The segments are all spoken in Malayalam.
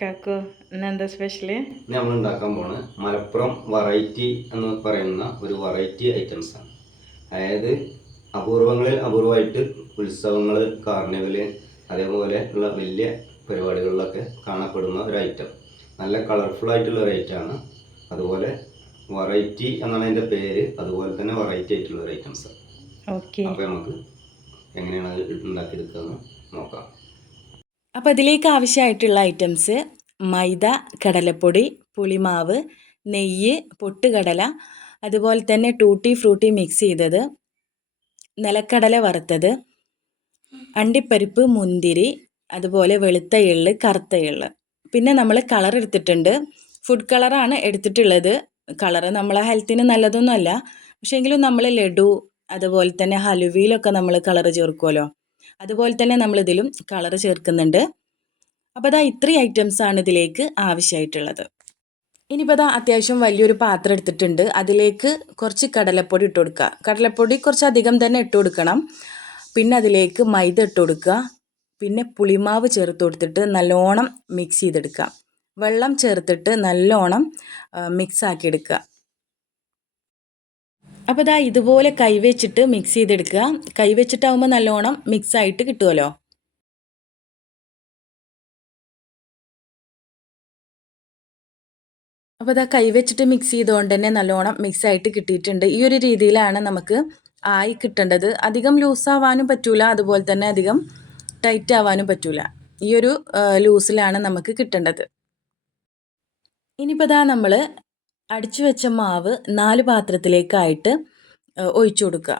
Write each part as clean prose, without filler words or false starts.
കാക്കു ഇന്നെന്താ സ്പെഷ്യല്? നമ്മൾ ഉണ്ടാക്കാൻ പോണ് മലപ്പുറം വെറൈറ്റി എന്ന് പറയുന്ന ഒരു വെറൈറ്റി ഐറ്റംസ് ആണ്. അതായത് അപൂർവങ്ങളിൽ അപൂർവമായിട്ട് ഉത്സവങ്ങൾ, കാർണിവല്, അതേപോലെ ഉള്ള വലിയ പരിപാടികളിലൊക്കെ കാണപ്പെടുന്ന ഒരു ഐറ്റം. നല്ല കളർഫുൾ ആയിട്ടുള്ള ഒരു ഐറ്റമാണ്. അതുപോലെ വെറൈറ്റി എന്നാണ് അതിൻ്റെ പേര്. അതുപോലെ തന്നെ വെറൈറ്റി ആയിട്ടുള്ള ഒരു ഐറ്റംസ്. ഓക്കെ. അപ്പോൾ നമുക്ക് എങ്ങനെയാണ് അത് ഉണ്ടാക്കിയെടുക്കുകയെന്ന് നോക്കാം. അപ്പോൾ ഇതിലേക്ക് ആവശ്യമായിട്ടുള്ള ഐറ്റംസ്: മൈദ, കടലപ്പൊടി, പുളിമാവ്, നെയ്യ്, പൊട്ടുകടല, അതുപോലെ തന്നെ ടൂട്ടി ഫ്രൂട്ടി മിക്സ് ചെയ്തത്, നിലക്കടല വറുത്തത്, അണ്ടിപ്പരിപ്പ്, മുന്തിരി, അതുപോലെ വെളുത്ത എള്ള്, കറുത്ത എള്ള്. പിന്നെ നമ്മൾ കളർ എടുത്തിട്ടുണ്ട്. ഫുഡ് കളറാണ് എടുത്തിട്ടുള്ളത്. കളറ് നമ്മളെ ഹെൽത്തിന് നല്ലതൊന്നുമല്ല, പക്ഷേ എങ്കിലും നമ്മൾ ലഡു, അതുപോലെ തന്നെ ഹലുവയിലൊക്കെ നമ്മൾ കളറ് ചേർക്കുമല്ലോ, അതുപോലെ തന്നെ നമ്മളിതിലും കളറ് ചേർക്കുന്നുണ്ട്. അപ്പോൾ അതാ ഇത്രയും ഐറ്റംസാണ് ഇതിലേക്ക് ആവശ്യമായിട്ടുള്ളത്. ഇനിയിപ്പോൾ അതാ അത്യാവശ്യം വലിയൊരു പാത്രം എടുത്തിട്ടുണ്ട്. അതിലേക്ക് കുറച്ച് കടലപ്പൊടി ഇട്ട് കൊടുക്കുക. കടലപ്പൊടി കുറച്ചധികം തന്നെ ഇട്ട് കൊടുക്കണം. പിന്നെ അതിലേക്ക് മൈദ ഇട്ട് കൊടുക്കുക. പിന്നെ പുളിമാവ് ചേർത്ത് കൊടുത്തിട്ട് നല്ലോണം മിക്സ് ചെയ്തെടുക്കുക. വെള്ളം ചേർത്തിട്ട് നല്ലോണം മിക്സ് ആക്കിയെടുക്കുക. അപ്പോൾ ഇതാ ഇതുപോലെ കൈവച്ചിട്ട് മിക്സ് ചെയ്തെടുക്കുക. കൈവച്ചിട്ടാവുമ്പോൾ നല്ലോണം മിക്സ് ആയിട്ട് കിട്ടുമല്ലോ. അപ്പോൾ ഇതാ കൈവച്ചിട്ട് മിക്സ് ചെയ്തുകൊണ്ട് തന്നെ നല്ലോണം മിക്സ് ആയിട്ട് കിട്ടിയിട്ടുണ്ട്. ഈ ഒരു രീതിയിലാണ് നമുക്ക് ആയി കിട്ടേണ്ടത്. അധികം ലൂസാവാനും പറ്റൂല, അതുപോലെ തന്നെ അധികം ടൈറ്റ് ആവാനും പറ്റൂല. ഈ ഒരു ലൂസിലാണ് നമുക്ക് കിട്ടേണ്ടത്. ഇനിയിപ്പോൾ ഇതാ നമ്മൾ അടിച്ചു വെച്ച മാവ് 4 പാത്രത്തിലേക്കായിട്ട് ഒഴിച്ചു കൊടുക്കുക.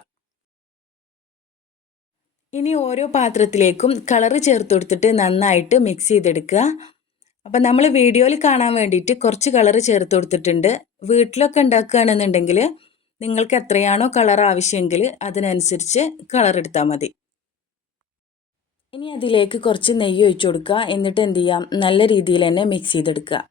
ഇനി ഓരോ പാത്രത്തിലേക്കും കളറ് ചേർത്ത് കൊടുത്തിട്ട് നന്നായിട്ട് മിക്സ് ചെയ്തെടുക്കുക. അപ്പം നമ്മൾ വീഡിയോയിൽ കാണാൻ വേണ്ടിയിട്ട് കുറച്ച് കളറ് ചേർത്ത് കൊടുത്തിട്ടുണ്ട്. വീട്ടിലൊക്കെ ഉണ്ടാക്കുകയാണെന്നുണ്ടെങ്കിൽ നിങ്ങൾക്ക് എത്രയാണോ കളർ ആവശ്യമെങ്കിൽ അതിനനുസരിച്ച് കളർ എടുത്താൽ മതി. ഇനി അതിലേക്ക് കുറച്ച് നെയ്യ് ഒഴിച്ചു കൊടുക്കുക. എന്നിട്ട് എന്ത് ചെയ്യാം, നല്ല രീതിയിൽ തന്നെ മിക്സ് ചെയ്തെടുക്കുക.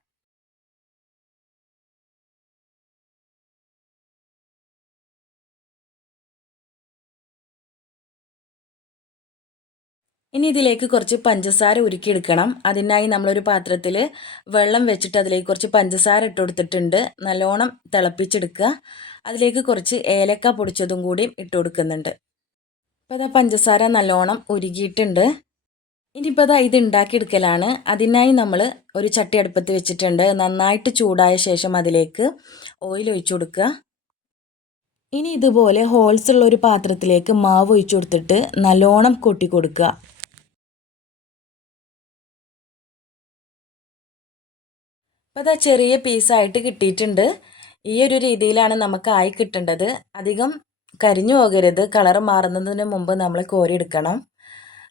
ഇനി ഇതിലേക്ക് കുറച്ച് പഞ്ചസാര ഉരുക്കിയെടുക്കണം. അതിനായി നമ്മളൊരു പാത്രത്തിൽ വെള്ളം വെച്ചിട്ട് അതിലേക്ക് കുറച്ച് പഞ്ചസാര ഇട്ട് കൊടുത്തിട്ടുണ്ട്. നല്ലോണം തിളപ്പിച്ചെടുക്കുക. അതിലേക്ക് കുറച്ച് ഏലക്ക പൊടിച്ചതും കൂടി ഇട്ട് കൊടുക്കുന്നുണ്ട്. അപ്പോൾ അതാ പഞ്ചസാര നല്ലോണം ഉരുകിയിട്ടുണ്ട്. ഇനിയിപ്പോൾ അതാ ഇത് ഉണ്ടാക്കിയെടുക്കലാണ്. അതിനായി നമ്മൾ ഒരു ചട്ടി അടുപ്പത്ത് വെച്ചിട്ടുണ്ട്. നന്നായിട്ട് ചൂടായ ശേഷം അതിലേക്ക് ഓയിൽ ഒഴിച്ചു കൊടുക്കുക. ഇനി ഇതുപോലെ ഹോൾസ് ഉള്ള ഒരു പാത്രത്തിലേക്ക് മാവ് ഒഴിച്ചു കൊടുത്തിട്ട് നല്ലോണം കൊട്ടി കൊടുക്കുക. അപ്പോൾ അതാ ചെറിയ പീസായിട്ട് കിട്ടിയിട്ടുണ്ട്. ഈ ഒരു രീതിയിലാണ് നമുക്ക് ആയി കിട്ടേണ്ടത്. അധികം കരിഞ്ഞു പോകരുത്. കളർ മാറുന്നതിന് മുമ്പ് നമ്മൾ കോരിയെടുക്കണം.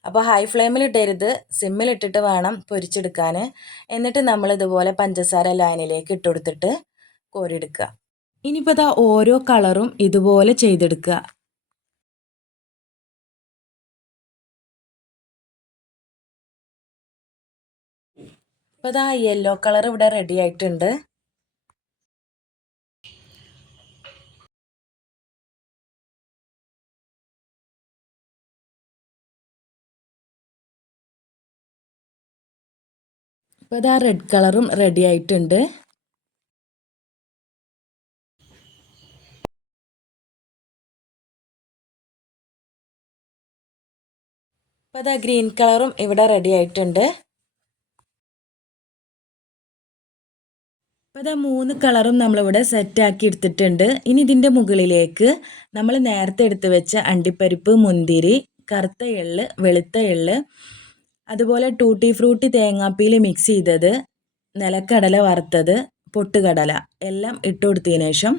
അപ്പോൾ ഹൈ ഫ്ലെയിമിലിട്ടരുത്, സിമ്മിലിട്ടിട്ട് വേണം പൊരിച്ചെടുക്കാൻ. എന്നിട്ട് നമ്മൾ ഇതുപോലെ പഞ്ചസാര ലൈനിലേക്ക് ഇട്ട് കൊടുത്തിട്ട് കോരിയെടുക്കുക. ഇനിയിപ്പോൾ ഇതാ ഓരോ കളറും ഇതുപോലെ ചെയ്തെടുക്കുക. ഇപ്പോൾ ഇതാ യെല്ലോ കളർ ഇവിടെ റെഡി ആയിട്ടുണ്ട്. ഇപ്പോൾ ഇതാ റെഡ് കളറും റെഡി ആയിട്ടുണ്ട്. ഇപ്പോൾ ഇതാ ഗ്രീൻ കളറും ഇവിടെ റെഡി ആയിട്ടുണ്ട്. അപ്പോൾ ഇതാ 3 കളറും നമ്മളിവിടെ സെറ്റാക്കി എടുത്തിട്ടുണ്ട്. ഇനി ഇതിൻ്റെ മുകളിലേക്ക് നമ്മൾ നേരത്തെ എടുത്ത് വെച്ച അണ്ടിപ്പരിപ്പ്, മുന്തിരി, കറുത്ത എള്ള്, വെളുത്ത എള്ള്, അതുപോലെ ടൂട്ടി ഫ്രൂട്ടി തേങ്ങാപ്പീൽ മിക്സ് ചെയ്തത്, നിലക്കടല വറുത്തത്, പൊട്ടുകടല എല്ലാം ഇട്ട് കൊടുത്തതിന് ശേഷം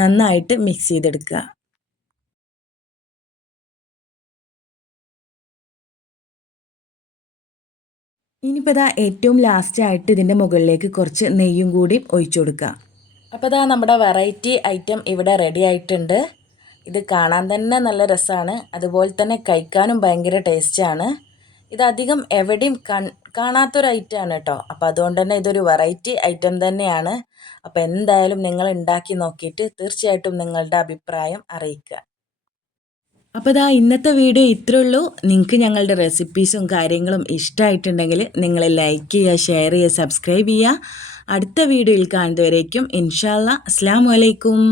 നന്നായിട്ട് മിക്സ് ചെയ്തെടുക്കുക. ഇനിയിപ്പോൾ ഇതാ ഏറ്റവും ലാസ്റ്റായിട്ട് ഇതിൻ്റെ മുകളിലേക്ക് കുറച്ച് നെയ്യും കൂടി ഒഴിച്ചു കൊടുക്കുക. അപ്പോൾ ഇതാ നമ്മുടെ വെറൈറ്റി ഐറ്റം ഇവിടെ റെഡി ആയിട്ടുണ്ട്. ഇത് കാണാൻ തന്നെ നല്ല രസമാണ്, അതുപോലെ തന്നെ കഴിക്കാനും ഭയങ്കര ടേസ്റ്റാണ്. ഇതധികം എവിടെയും കാണാത്തൊരു ഐറ്റമാണ് കേട്ടോ. അപ്പോൾ അതുകൊണ്ട് തന്നെ ഇതൊരു വെറൈറ്റി ഐറ്റം തന്നെയാണ്. അപ്പോൾ എന്തായാലും നിങ്ങൾ ഉണ്ടാക്കി നോക്കിയിട്ട് തീർച്ചയായിട്ടും നിങ്ങളുടെ അഭിപ്രായം അറിയിക്കുക. അപ്പോൾ ഇതാ ഇന്നത്തെ വീഡിയോ ഇത്രേ ഉള്ളൂ. നിങ്ങൾക്ക് ഞങ്ങളുടെ റെസിപ്പീസും കാര്യങ്ങളും ഇഷ്ടമായിട്ടുണ്ടെങ്കിൽ നിങ്ങൾ ലൈക്ക് ചെയ്യുക, ഷെയർ ചെയ്യുക, സബ്സ്ക്രൈബ് ചെയ്യുക. അടുത്ത വീഡിയോയിൽ കാണുന്നതുവരേക്കും ഇൻഷാ അല്ലാ അസ്സലാമു അലൈക്കും.